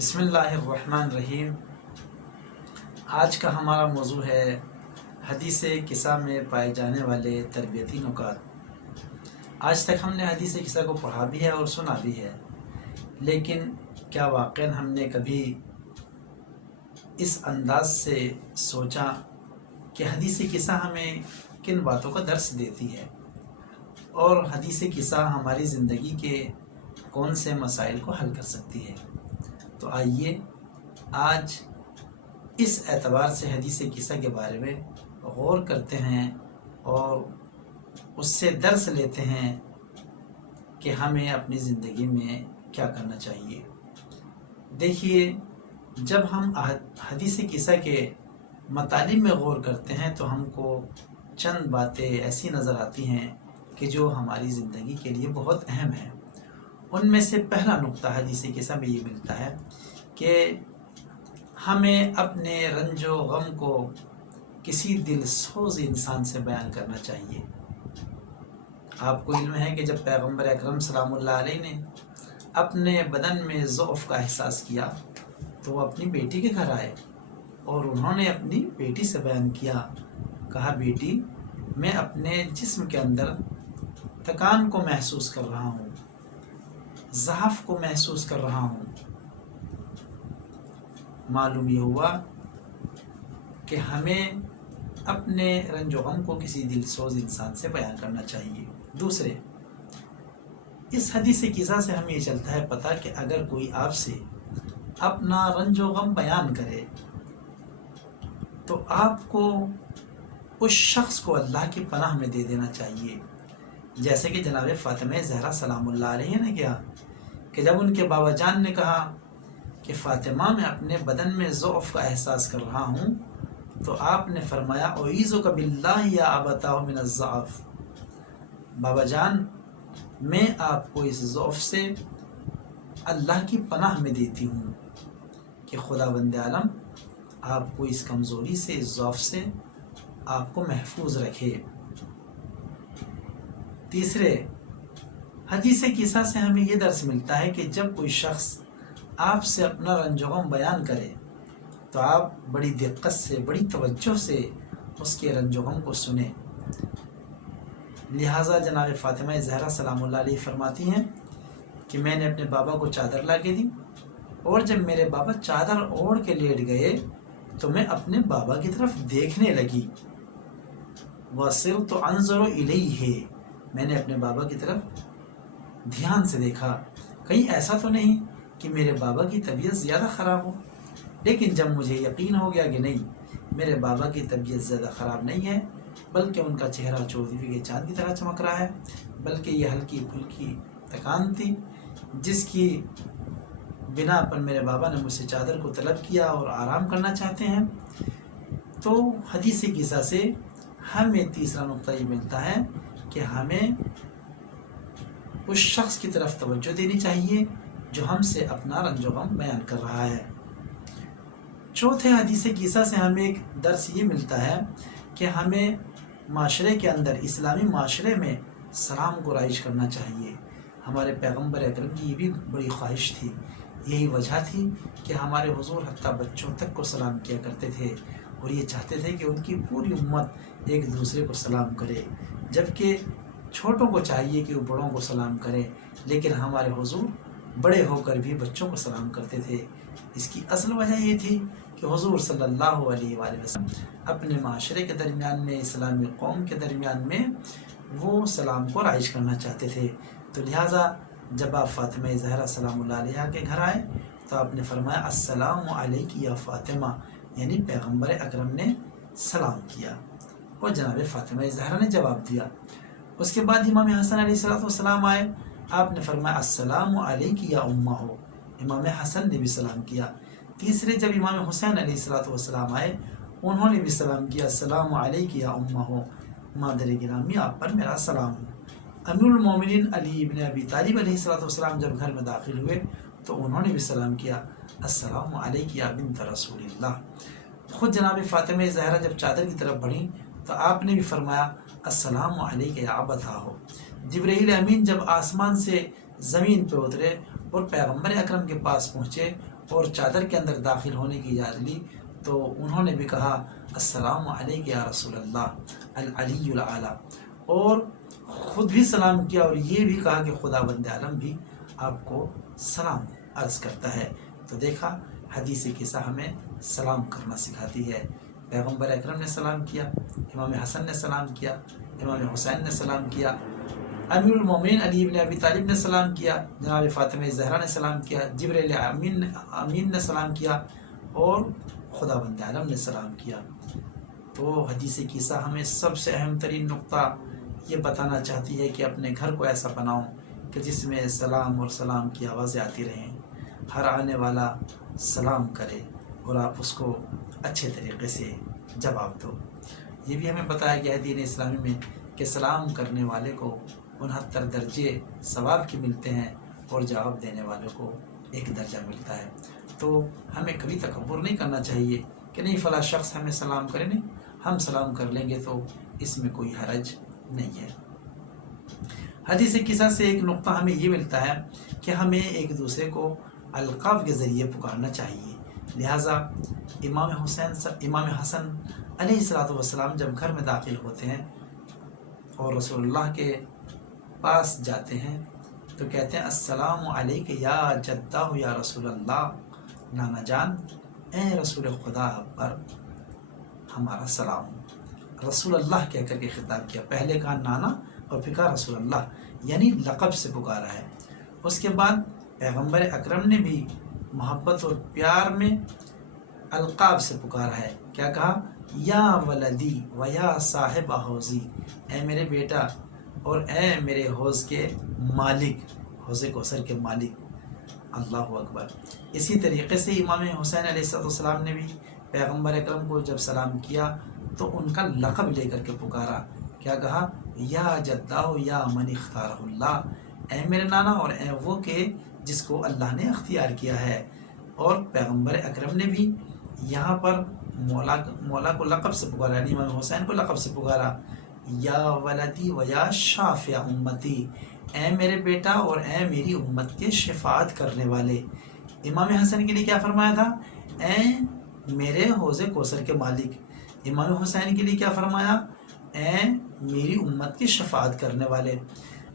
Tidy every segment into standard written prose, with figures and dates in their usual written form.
بسم اللہ الرحمن الرحیم۔ آج کا ہمارا موضوع ہے حدیث قصہ میں پائے جانے والے تربیتی نکات۔ آج تک ہم نے حدیث قصہ کو پڑھا بھی ہے اور سنا بھی ہے، لیکن کیا واقعاً ہم نے کبھی اس انداز سے سوچا کہ حدیث قصہ ہمیں کن باتوں کا درس دیتی ہے اور حدیث قصہ ہماری زندگی کے کون سے مسائل کو حل کر سکتی ہے؟ تو آئیے آج اس اعتبار سے حدیث قصہ کے بارے میں غور کرتے ہیں اور اس سے درس لیتے ہیں کہ ہمیں اپنی زندگی میں کیا کرنا چاہیے۔ دیکھیے، جب ہم حدیث قصہ کے مطالب میں غور کرتے ہیں تو ہم کو چند باتیں ایسی نظر آتی ہیں کہ جو ہماری زندگی کے لیے بہت اہم ہیں۔ ان میں سے پہلا نقطہ حدیث قصہ میں یہ ملتا ہے کہ ہمیں اپنے رنج و غم کو کسی دل سوز انسان سے بیان کرنا چاہیے۔ آپ کو علم ہے کہ جب پیغمبر اکرم سلام اللہ علیہ نے اپنے بدن میں ضعف کا احساس کیا تو وہ اپنی بیٹی کے گھر آئے اور انہوں نے اپنی بیٹی سے بیان کیا، کہا بیٹی میں اپنے جسم کے اندر تکان کو محسوس کر رہا ہوں، ضعف کو محسوس کر رہا ہوں۔ معلوم یہ ہوا کہ ہمیں اپنے رنج و غم کو کسی دل سوز انسان سے بیان کرنا چاہیے۔ دوسرے، اس حدیث قصہ سے ہمیں یہ چلتا ہے پتہ کہ اگر کوئی آپ سے اپنا رنج و غم بیان کرے تو آپ کو اس شخص کو اللہ کی پناہ میں دے دینا چاہیے، جیسے کہ جناب فاطمہ زہرا سلام اللہ علیہ نے کیا کہ جب ان کے بابا جان نے کہا کہ فاطمہ میں اپنے بدن میں ضعف کا احساس کر رہا ہوں تو آپ نے فرمایا اعوذک باللہ یا ابتاہ من الضعف، بابا جان میں آپ کو اس ضعف سے اللہ کی پناہ میں دیتی ہوں کہ خدا بند عالم آپ کو اس کمزوری سے، اس ضعف سے آپ کو محفوظ رکھے۔ تیسرے، حدیث قصہ سے ہمیں یہ درس ملتا ہے کہ جب کوئی شخص آپ سے اپنا رنج و غم بیان کرے تو آپ بڑی دقت سے، بڑی توجہ سے اس کے رنج و غم کو سنیں۔ لہٰذا جناب فاطمہ زہرا سلام اللہ علیہ فرماتی ہیں کہ میں نے اپنے بابا کو چادر لا کے دی اور جب میرے بابا چادر اوڑھ کے لیٹ گئے تو میں اپنے بابا کی طرف دیکھنے لگی، وَصِرْتُ أَنْظُرُ إِلَيْهِ، میں نے اپنے بابا کی طرف دھیان سے دیکھا، کہیں ایسا تو نہیں کہ میرے بابا کی طبیعت زیادہ خراب ہو۔ لیکن جب مجھے یقین ہو گیا کہ نہیں، میرے بابا کی طبیعت زیادہ خراب نہیں ہے، بلکہ ان کا چہرہ چودھویں کے چاند کی طرح چمک رہا ہے، بلکہ یہ ہلکی پھلکی تکان تھی جس کی بنا پر میرے بابا نے مجھ سے چادر کو طلب کیا اور آرام کرنا چاہتے ہیں۔ تو حدیث قصہ سے ہمیں تیسرا نقطہ یہ ملتا ہے کہ ہمیں اس شخص کی طرف توجہ دینی چاہیے جو ہم سے اپنا رنج و غم بیان کر رہا ہے۔ چوتھے، حدیث قصہ سے ہمیں ایک درس یہ ملتا ہے کہ ہمیں معاشرے کے اندر، اسلامی معاشرے میں سلام کو رائج کرنا چاہیے۔ ہمارے پیغمبر اکرم کی یہ بھی بڑی خواہش تھی، یہی وجہ تھی کہ ہمارے حضور حتیٰ بچوں تک کو سلام کیا کرتے تھے اور یہ چاہتے تھے کہ ان کی پوری امت ایک دوسرے کو سلام کرے، جبکہ چھوٹوں کو چاہیے کہ وہ بڑوں کو سلام کریں، لیکن ہمارے حضور بڑے ہو کر بھی بچوں کو سلام کرتے تھے۔ اس کی اصل وجہ یہ تھی کہ حضور صلی اللہ علیہ وآلہ وسلم اپنے معاشرے کے درمیان میں، اسلامی قوم کے درمیان میں وہ سلام کو رائج کرنا چاہتے تھے۔ تو لہٰذا جب آپ فاطمہ زہرا سلام اللہ علیہ کے گھر آئے تو آپ نے فرمایا السلام علیک یا فاطمہ، یعنی پیغمبر اکرم نے سلام کیا اور جناب فاطمہ زہرا نے جواب دیا۔ اس کے بعد امام حسن علیہ السلام آئے، آپ نے فرمایا السلام علیک یا امہ، امام حسن نے بھی سلام کیا۔ تیسرے، جب امام حسین علیہ السلام آئے انہوں نے بھی سلام کیا، السلام علیک یا امہ، مادر گرامی آپ پر میرا سلام ہو۔ امیر المومنین علی بن ابی طالب علیہ السلام جب گھر میں داخل ہوئے تو انہوں نے بھی سلام کیا، السلام علیک یا بنت رسول اللہ۔ خود جناب فاطمہ زہرا جب چادر کی طرف بڑھیں تو آپ نے بھی فرمایا السلام علیک یا ابتاہ۔ جبرائیل امین جب آسمان سے زمین پہ اترے اور پیغمبر اکرم کے پاس پہنچے اور چادر کے اندر داخل ہونے کی اجازت لی تو انہوں نے بھی کہا السلام علیک یا رسول اللہ العلی الاعلیٰ، اور خود بھی سلام کیا اور یہ بھی کہا کہ خدا بند عالم بھی آپ کو سلام عرض کرتا ہے۔ تو دیکھا حدیث قصہ ہمیں سلام کرنا سکھاتی ہے۔ پیغمبر اکرم نے سلام کیا، امام حسن نے سلام کیا، امام حسین نے سلام کیا، امیر المومنین علی بن ابی طالب نے سلام کیا، جناب فاطمہ زہرا نے سلام کیا، جبریل امین نے سلام کیا، اور خدا بند عالم نے سلام کیا۔ تو حدیث قصہ ہمیں سب سے اہم ترین نقطہ یہ بتانا چاہتی ہے کہ اپنے گھر کو ایسا بناؤ کہ جس میں سلام اور سلام کی آوازیں آتی رہیں، ہر آنے والا سلام کرے اور آپ اس کو اچھے طریقے سے جواب دو۔ یہ بھی ہمیں بتایا گیا ہے دین اسلامی میں کہ سلام کرنے والے کو 69 درجے ثواب کے ملتے ہیں اور جواب دینے والوں کو 1 درجہ ملتا ہے۔ تو ہمیں کبھی تکبر نہیں کرنا چاہیے کہ نہیں فلاں شخص ہمیں سلام کرے، نہیں، ہم سلام کر لیں گے تو اس میں کوئی حرج نہیں ہے۔ حدیث قصہ سے ایک نقطہ ہمیں یہ ملتا ہے کہ ہمیں ایک دوسرے کو القاب کے ذریعے پکارنا چاہیے۔ لہٰذا امام حسن علیہ الصلوۃ والسلام جب گھر میں داخل ہوتے ہیں اور رسول اللہ کے پاس جاتے ہیں تو کہتے ہیں السلام علیک یا جدہ یا رسول اللہ، نانا جان اے رسول خدا پر ہمارا سلام۔ رسول اللہ کہہ کر کے خطاب کیا، پہلے کہا نانا اور پھر کہا رسول اللہ، یعنی لقب سے پکارا ہے۔ اس کے بعد پیغمبر اکرم نے بھی محبت اور پیار میں القاب سے پکارا ہے، کیا کہا؟ یا ولدی و یا صاحب حوضی، اے میرے بیٹا اور اے میرے حوض کے مالک، حوض کوثر کے مالک۔ اللہ اکبر۔ اسی طریقے سے امام حسین علیہ السلام نے بھی پیغمبر اکرم کو جب سلام کیا تو ان کا لقب لے کر کے پکارا، کیا کہا؟ یا جدہ یا من اختارہ اللہ، اے میرے نانا اور اے وہ کہ جس کو اللہ نے اختیار کیا ہے۔ اور پیغمبر اکرم نے بھی یہاں پر مولا کو لقب سے پکارا، یعنی امام حسین کو لقب سے پکارا، یا ولدی و یا شافع امتی، اے میرے بیٹا اور اے میری امت کے شفاعت کرنے والے۔ امام حسن کے لیے کیا فرمایا تھا؟ اے میرے حوض کوثر کے مالک۔ امام حسین کے لیے کیا فرمایا؟ اے میری امت کی شفاعت کرنے والے۔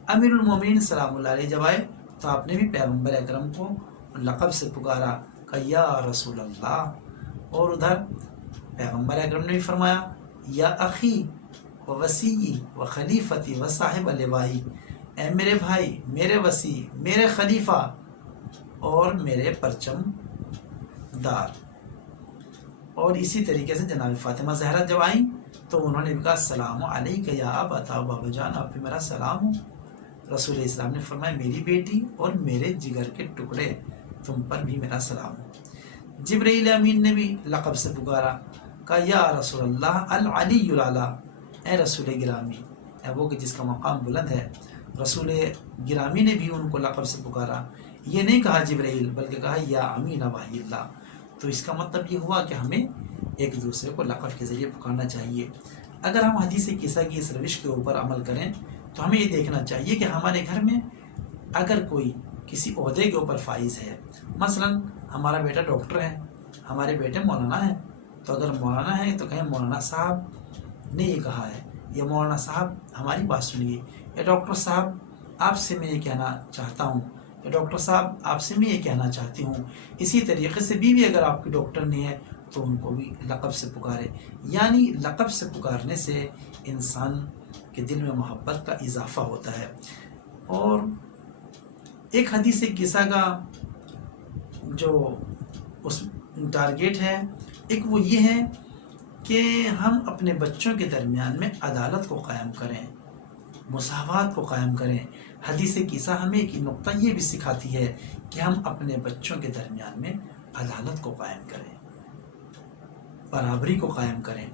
امیر المومنین سلام اللہ علیہ جب آئے تو آپ نے بھی پیغمبر اکرم کو لقب سے پکارا کہ یا رسول اللہ، اور ادھر پیغمبر اکرم نے بھی فرمایا یا اخی و وسیعی و خلیفتی و صاحب لوائی، اے میرے بھائی، میرے وسیع، میرے خلیفہ اور میرے پرچم دار۔ اور اسی طریقے سے جناب فاطمہ زہرا جب آئیں تو انہوں نے بھی کہا السلام علیک یا ابتا، بابا جان آپ پہ میرا سلام ہو۔ رسول اسلام نے فرمایا میری بیٹی اور میرے جگر کے ٹکڑے، تم پر بھی میرا سلام ہو۔ جبرائیل امین نے بھی لقب سے پکارا، کہا یا رسول اللہ العلی الاعلیٰ، اے رسول گرامی، اے وہ کہ جس کا مقام بلند ہے۔ رسول گرامی نے بھی ان کو لقب سے پکارا، یہ نہیں کہا جبرائیل بلکہ کہا یا امین وحی اللہ۔ تو اس کا مطلب یہ ہوا کہ ہمیں ایک دوسرے کو لقب کے ذریعے پکارنا چاہیے۔ اگر ہم حدیث قصہ کی اس روش کے اوپر عمل کریں تو ہمیں یہ دیکھنا چاہیے کہ ہمارے گھر میں اگر کوئی کسی عہدے کے اوپر فائز ہے، مثلا ہمارا بیٹا ڈاکٹر ہے، ہمارے بیٹے مولانا ہیں، تو اگر مولانا ہے تو کہیں مولانا صاحب نے یہ کہا ہے، یا مولانا صاحب ہماری بات سنیے، یا ڈاکٹر صاحب آپ سے میں یہ کہنا چاہتا ہوں، یا ڈاکٹر صاحب آپ سے میں یہ کہنا چاہتی ہوں۔ اسی طریقے سے بیوی اگر آپ کی ڈاکٹر نہیں ہے تو ان کو بھی لقب سے پکارے، یعنی لقب سے پکارنے سے انسان کے دل میں محبت کا اضافہ ہوتا ہے۔ اور ایک حدیث قصہ کا جو اس ٹارگیٹ ہے، ایک وہ یہ ہے کہ ہم اپنے بچوں کے درمیان میں عدالت کو قائم کریں، مساوات کو قائم کریں۔ حدیث قصہ ہمیں ایک نقطہ یہ بھی سکھاتی ہے کہ ہم اپنے بچوں کے درمیان میں عدالت کو قائم کریں، برابری کو قائم کریں۔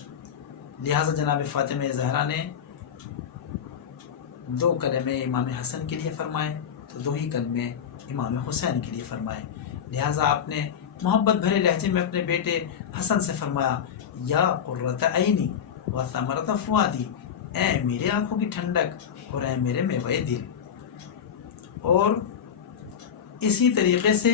لہٰذا جناب فاطمہ زہرا نے 2 کلمے امام حسن کے لیے فرمائے تو 2 ہی کلمے امام حسین کے لیے فرمائے۔ لہٰذا آپ نے محبت بھرے لہجے میں اپنے بیٹے حسن سے فرمایا یا قرۃ عینی و ثمرۃ فؤادی، اے میرے آنکھوں کی ٹھنڈک اور اے میرے میوہ دل۔ اور اسی طریقے سے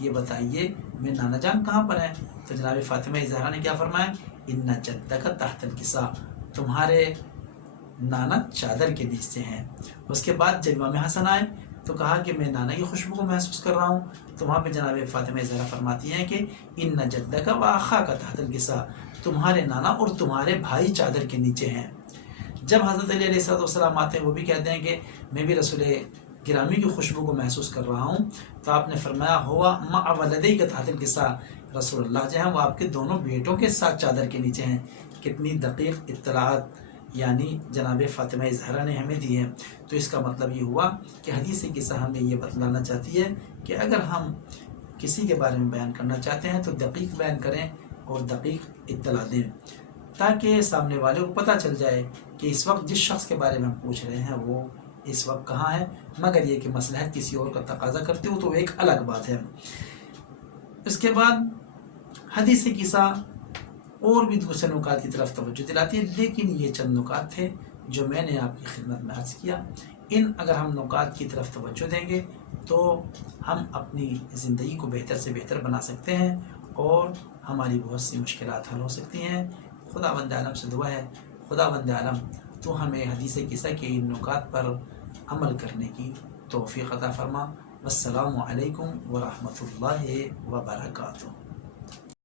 یہ بتائیے میرے نانا جان کہاں پر ہیں؟ تو جناب فاطمہ زہرا نے کیا فرمایا؟ ان جدک تحت الکساء، تمہارے نانا چادر کے نیچے ہیں۔ اس کے بعد جب امام حسن آئے تو کہا کہ میں نانا کی خوشبو کو محسوس کر رہا ہوں، تو وہاں پہ جناب فاطمہ زہرا فرماتی ہیں کہ ان جدک و اخاک تحت الکساء، تمہارے نانا اور تمہارے بھائی چادر کے نیچے ہیں۔ جب حضرت علی علیہ السلام آتے ہیں وہ بھی کہتے ہیں کہ میں بھی رسول گرامی کی خوشبو کو محسوس کر رہا ہوں، تو آپ نے فرمایا ہوا مع ولدیک تحت الکساء، رسول اللہ جو ہیں وہ آپ کے دونوں بیٹوں کے ساتھ چادر کے نیچے ہیں۔ کتنی دقیق اطلاعات یعنی جناب فاطمہ زہرا نے ہمیں دی ہے۔ تو اس کا مطلب یہ ہوا کہ حدیث قصہ ہمیں یہ بتلانا چاہتی ہے کہ اگر ہم کسی کے بارے میں بیان کرنا چاہتے ہیں تو دقیق بیان کریں اور دقیق اطلاع دیں، تاکہ سامنے والے کو پتہ چل جائے کہ اس وقت جس شخص کے بارے میں ہم پوچھ رہے ہیں وہ اس وقت کہاں ہے، مگر یہ کہ مصلحت کسی اور کا تقاضا کرتے ہو تو ایک الگ بات ہے۔ اس کے بعد حدیث قصہ اور بھی دوسرے نکات کی طرف توجہ دلاتی ہے، لیکن یہ چند نکات تھے جو میں نے آپ کی خدمت میں عرض کیا۔ ان اگر ہم نکات کی طرف توجہ دیں گے تو ہم اپنی زندگی کو بہتر سے بہتر بنا سکتے ہیں اور ہماری بہت سی مشکلات حل ہو سکتی ہیں۔ خدا بند عالم سے دعا ہے، خدا بند عالم تو ہمیں حدیث قصہ کے ان نکات پر عمل کرنے کی توفیق عطا فرما۔ والسلام علیکم ورحمۃ اللہ وبرکاتہ۔